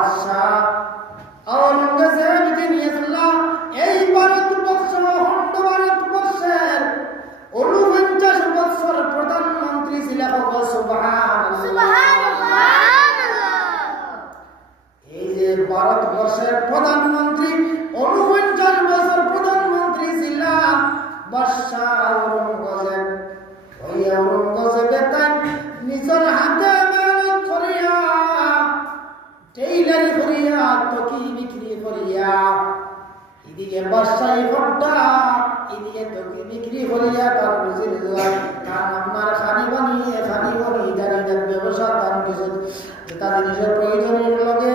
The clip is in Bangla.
বাদশাহ আওরঙ্গজেব যিনি ইসলাম এই ভারতবর্ষ অখণ্ড ভারতবর্ষের 49 বছর প্রধানমন্ত্রী ছিলেন। সুবহানাল্লাহ। এই যে ভারতবর্ষের প্রধানমন্ত্রী 49 বছর প্রধানমন্ত্রী ছিলেন বাদশাহ আওরঙ্গজেব। ওই আওরঙ্গজেব তাই নিজের হাতে মেহনত করিয়া টেইলারি করিয়া তকি বিক্রি করিয়া এদিকে বাদশাহী ঘরটা এদিকে তকি বিক্রি করিয়া তার রুজির জোয়ার তার আপনার খানি বানিয়ে খানি বানিয়ে তার ব্যবসা তার কিছু তার নিজের প্রয়োজনের লগে